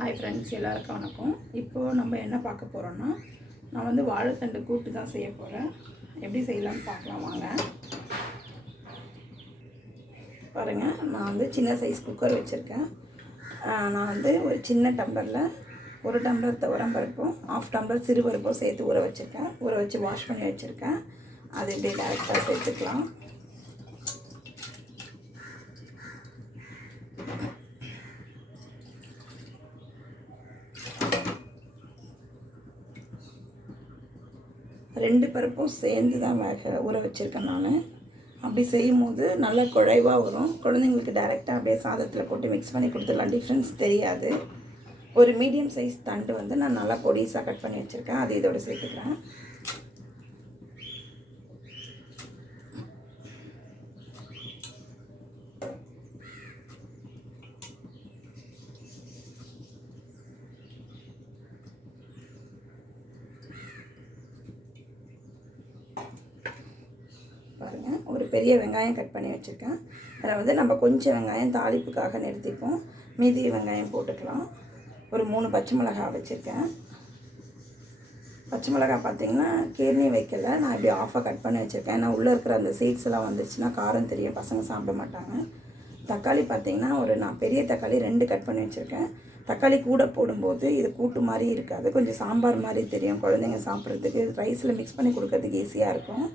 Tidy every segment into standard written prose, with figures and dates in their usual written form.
Hi friends, எல்லாருக்கும் வணக்கம். இப்போது நம்ம என்ன பார்க்க போகிறோன்னா, நான் வந்து வாழைத்தண்டு கூட்டு தான் செய்ய போகிறேன். எப்படி செய்யலாம்னு பார்க்கலாம் வாங்க. பாருங்கள், நான் வந்து சின்ன சைஸ் குக்கர் வச்சுருக்கேன். நான் வந்து ஒரு சின்ன டம்ளரில் 1 டம்ளர் துவரம்பருப்பும் 1/2 டம்ளர் சிறுபருப்பும் சேர்த்து ஊற வச்சுருக்கேன். ஊற வச்சு வாஷ் பண்ணி வச்சுருக்கேன். அது இப்படி டேரெக்டாக சேர்த்துக்கலாம். ரெண்டு பருப்பும் சேர்ந்து தான் ஊற வச்சுருக்கேன் நான். அப்படி செய்யும் போது நல்லா குழைவாக வரும். குழந்தைங்களுக்கு டைரெக்டாக அப்படியே சாதத்தில் போட்டு மிக்ஸ் பண்ணி கொடுத்துடலாம், டிஃப்ரென்ஸ் தெரியாது. ஒரு மீடியம் சைஸ் தண்டு வந்து நான் நல்லா பொடிசாக கட் பண்ணி வச்சுருக்கேன். அது இதோடு சேர்த்துக்கிறேன். பாருங்கள், ஒரு பெரிய வெங்காயம் கட் பண்ணி வச்சுருக்கேன். அதில் வந்து நம்ம கொஞ்சம் வெங்காயம் தாளிப்புக்காக நிறுத்திப்போம், மீதி வெங்காயம் போட்டுக்கலாம். ஒரு 3 பச்சை மிளகாய் வச்சுருக்கேன். பச்சை மிளகாய் பார்த்திங்கன்னா கீர்னி வைக்கலை, நான் இப்படி ஆஃபாக கட் பண்ணி வச்சுருக்கேன். ஏன்னா உள்ளே இருக்கிற அந்த சீட்ஸ் எல்லாம் வந்துருச்சுன்னா காரம் தெரியும், பசங்க சாப்பிட மாட்டாங்க. தக்காளி பார்த்திங்கன்னா நான் பெரிய தக்காளி 2 கட் பண்ணி வச்சுருக்கேன். தக்காளி கூட போடும்போது இது கூட்டு மாதிரி இருக்காது, கொஞ்சம் சாம்பார் மாதிரி தெரியும். குழந்தைங்க சாப்பிட்றதுக்கு ரைஸில் மிக்ஸ் பண்ணி கொடுக்கறதுக்கு ஈஸியாக இருக்கும்.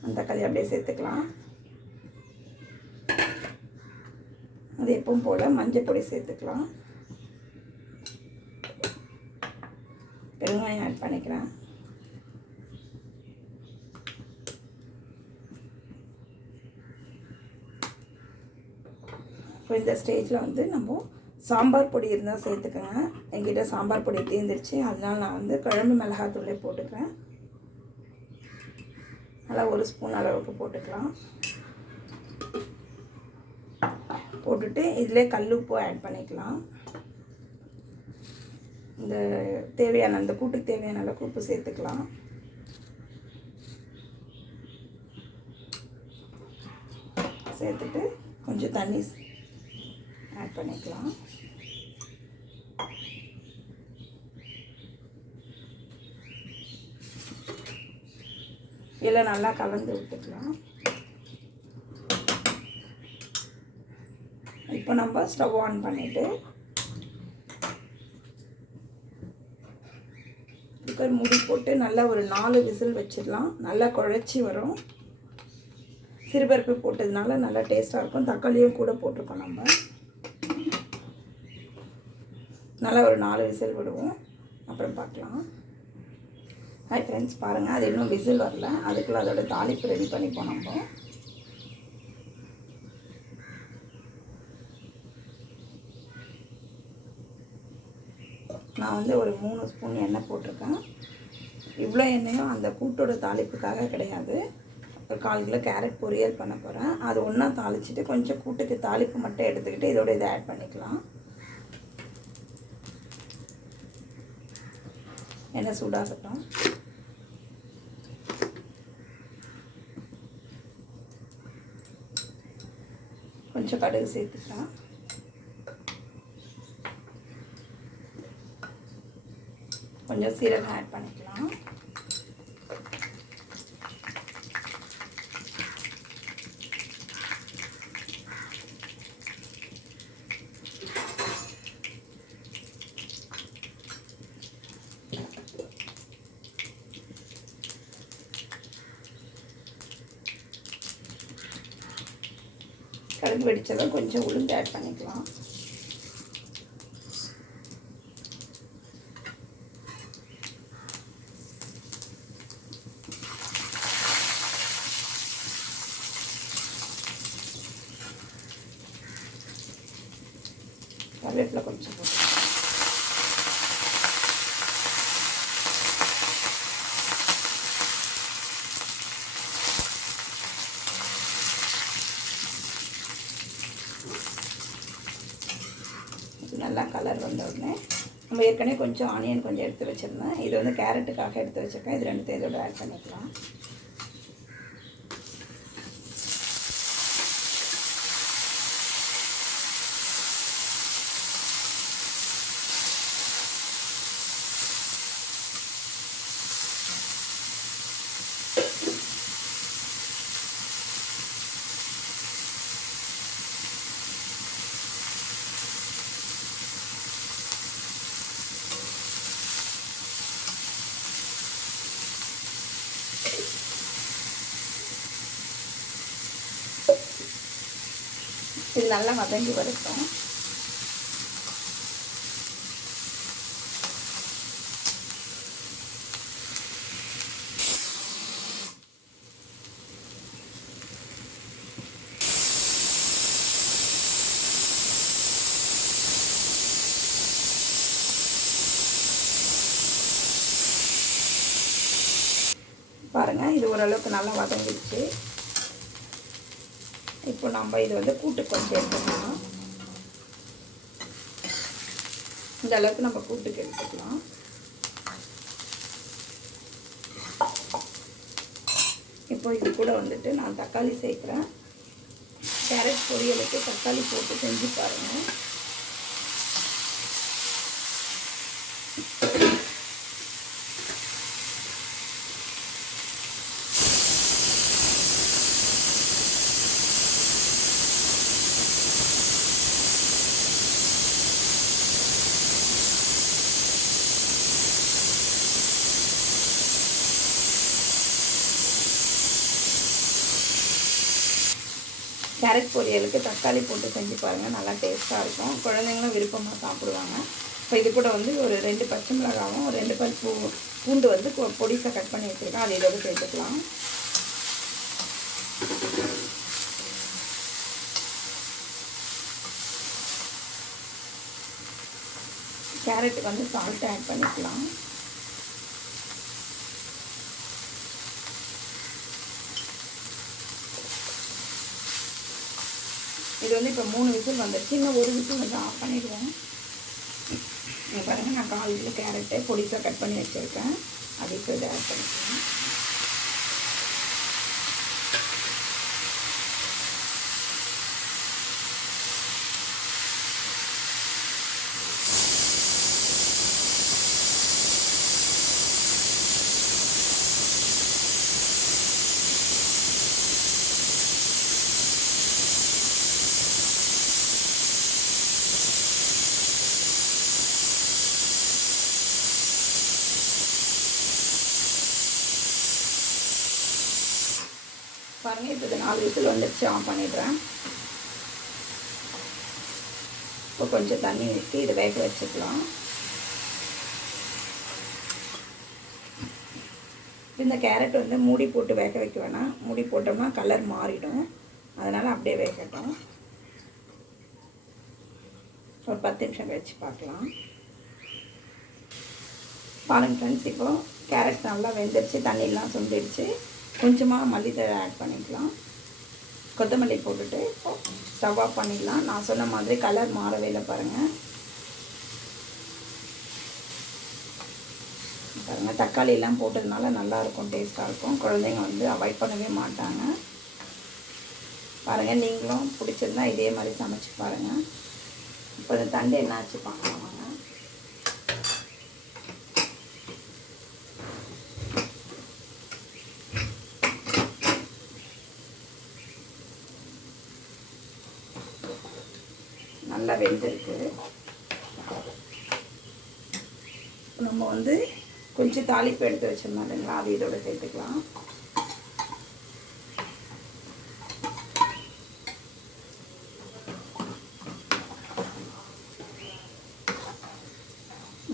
அந்த தக்காளி அப்படியே சேர்த்துக்கலாம். அது எப்பவும் போல் மஞ்சள் பொடி சேர்த்துக்கலாம். பெருங்காயம் ஆட் பண்ணிக்கிறேன். இப்போ இந்த ஸ்டேஜில் வந்து நம்ம சாம்பார் பொடி இருந்தால் சேர்த்துக்கோங்க. என்கிட்ட சாம்பார் பொடி தீர்ந்துருச்சு, அதனால் நான் வந்து குழம்பு மிளகாத்தூளே போட்டுக்கிறேன். நல்லா 1 ஸ்பூன் அளவுக்கு போட்டுக்கலாம். போட்டுட்டு இதிலே கல்லுப்பு ஆட் பண்ணிக்கலாம். இந்த தேவையான அந்த கூட்டுக்கு தேவையான அளவுக்கு உப்பு சேர்த்துக்கலாம். சேர்த்துட்டு கொஞ்சம் தண்ணி ஆட் பண்ணிக்கலாம். இதில் நல்லா கலந்து விட்டுக்கலாம். இப்போ நம்ம ஸ்டவ் ஆன் பண்ணிவிட்டு குக்கர் மூடி போட்டு நல்லா ஒரு 4 விசில் வச்சிடலாம். நல்லா குழைச்சி வரும். சிறுபருப்பு போட்டதுனால நல்லா டேஸ்ட்டாக இருக்கும். தக்காளியும் கூட போட்டிருக்கோம் நம்ம. நல்லா ஒரு 4 விசில் விடுவோம், அப்புறம் பார்க்கலாம். ஹாய் ஃப்ரெண்ட்ஸ், பாருங்கள், அது இன்னும் விசில் வரல. அதுக்குள்ளே அதோட தாளிப்பு ரெடி பண்ணிப்போம் நம்ம. நான் வந்து ஒரு 3 ஸ்பூன் எண்ணெய் போட்டிருக்கேன். இவ்வளோ எண்ணெயும் அந்த கூட்டோட தாளிப்புக்காக கிடையாது. ஒரு 1/4 கிலோ கேரட் பொரியல் பண்ண போகிறேன். அது ஒன்றா தாளிச்சிட்டு கொஞ்சம் கூட்டுக்கு தாளிப்பு மட்டும் எடுத்துக்கிட்டு இதோட இதை ஆட் பண்ணிக்கலாம். எண்ணெய் சூடாகட்டும். கொஞ்சம் கடுகு சேர்த்துக்கலாம். கொஞ்சம் சீரகம் ஆட் பண்ணிக்கலாம். கடுகு வெடிச்சதும் கொஞ்சம் உளுந்து ஆட் பண்ணிக்கலாம். கருவேப்பிலை கொஞ்சம் போட்டு நல்லா கலர் வந்த உடனே நம்ம ஏற்கனவே கொஞ்சம் ஆனியன் கொஞ்சம் எடுத்து வச்சுருந்தேன். இது வந்து கேரட்டுக்காக எடுத்து வச்சுருக்கேன். இது 2 இதோட ஆட் பண்ணிக்கலாம். இது நல்லா வதங்கி வரட்டும். பாருங்கள், இது ஓரளவுக்கு நல்லா வதங்கிடுச்சு. இப்போ நம்ம இது வந்து கூட்டுக்கு கொஞ்சம் எடுத்துக்கலாம். இந்த அளவுக்கு நம்ம கூட்டுக்கு எடுத்துக்கலாம். இப்போ இது கூட வந்துட்டு நான் தக்காளி சேர்க்குறேன். கேரட் பொரியலுக்கு தக்காளி போட்டு செஞ்சு பாருங்கள். கேரட் பொரியலுக்கு தக்காளி போட்டு செஞ்சு பாருங்கள், நல்லா டேஸ்ட்டாக இருக்கும். குழந்தைங்களும் விருப்பமாக சாப்பிடுவாங்க. இப்போ இது கூட வந்து ஒரு 2 பச்சை மிளகாவும் ஒரு 2 பல் பூண்டு வந்து பொடிசாக கட் பண்ணி வச்சுருக்கேன். அது இதோடு சேர்த்துக்கலாம். கேரட்டுக்கு வந்து சால்ட் ஆட் பண்ணிக்கலாம். இது வந்து இப்போ 3 விசில் வந்துடுச்சு. இன்னும் 1 விசில் வந்து ஆஃப் பண்ணிடுவோம். இங்கே பாருங்கள், நான் 1/4 கிலோ கேரட்டை பொடிசாக கட் பண்ணி வச்சுருக்கேன். அதை இப்போ இதை ஆட் பண்ணிக்கலாம். பாருங்கள், இப்போ இது 4 விசில் வந்துடுச்சு. ஆன் பண்ணிடுறேன். இப்போ கொஞ்சம் தண்ணி ஊற்றி இதை வேக வச்சுக்கலாம். இந்த கேரட் வந்து மூடி போட்டு வேக வைக்க வேணாம். மூடி போட்டோம்னா கலர் மாறிடும். அதனால் அப்படியே வேகட்டும். ஒரு 10 நிமிஷம் கழிச்சு பார்க்கலாம். பாருங்கள் ஃப்ரெண்ட்ஸ், இப்போ கேரட் நல்லா வெந்துடுச்சு. தண்ணியெலாம் சுண்டிடுச்சு. கொஞ்சமாக மல்லித்தழை ஆட் பண்ணிக்கலாம். கொத்தமல்லி போட்டுட்டு ஸ்டவ் ஆஃப் பண்ணிடலாம். நான் சொன்ன மாதிரி கலர் மாறவே இல்லை பாருங்கள். பாருங்கள், தக்காளியெல்லாம் போட்டதுனால நல்லாயிருக்கும், டேஸ்ட்டாக இருக்கும். குழந்தைங்க வந்து அவாய்ட் பண்ணவே மாட்டாங்க. பாருங்கள், நீங்களும் பிடிச்சிருந்தா இதே மாதிரி சமைச்சு பாருங்கள். இப்போ இந்த தண்டை என்னாச்சு பார்க்கலாம். நல்லா வெந்திருக்கு. நம்ம வந்து கொஞ்சம் தாளிப்பு எடுத்து வச்சிருந்தோம் இல்லைங்களா, அது இதோட சேர்த்துக்கலாம்.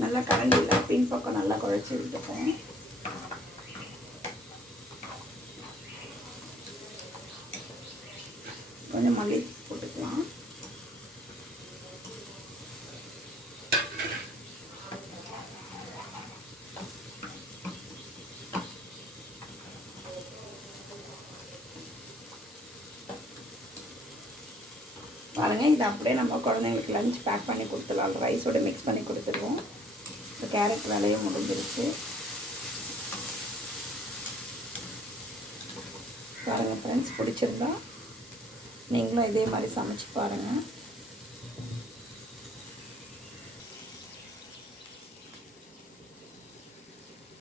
நல்லா கரண்டியில் பின் பக்கம் நல்லா குழச்சி விட்டுப்போம். கொஞ்சம் மல்லி போட்டுக்கலாம். பாருங்கள், இதை அப்படியே நம்ம குழந்தைங்களுக்கு லஞ்ச் பேக் பண்ணி கொடுத்துடலாம். ரைஸோடு மிக்ஸ் பண்ணி கொடுத்துருவோம். இப்போ கேரட் வேலையும் முடிஞ்சிருச்சு. பாருங்கள் ஃப்ரெண்ட்ஸ், பிடிச்சிருந்தா நீங்களும் இதே மாதிரி சமைச்சு பாருங்கள்.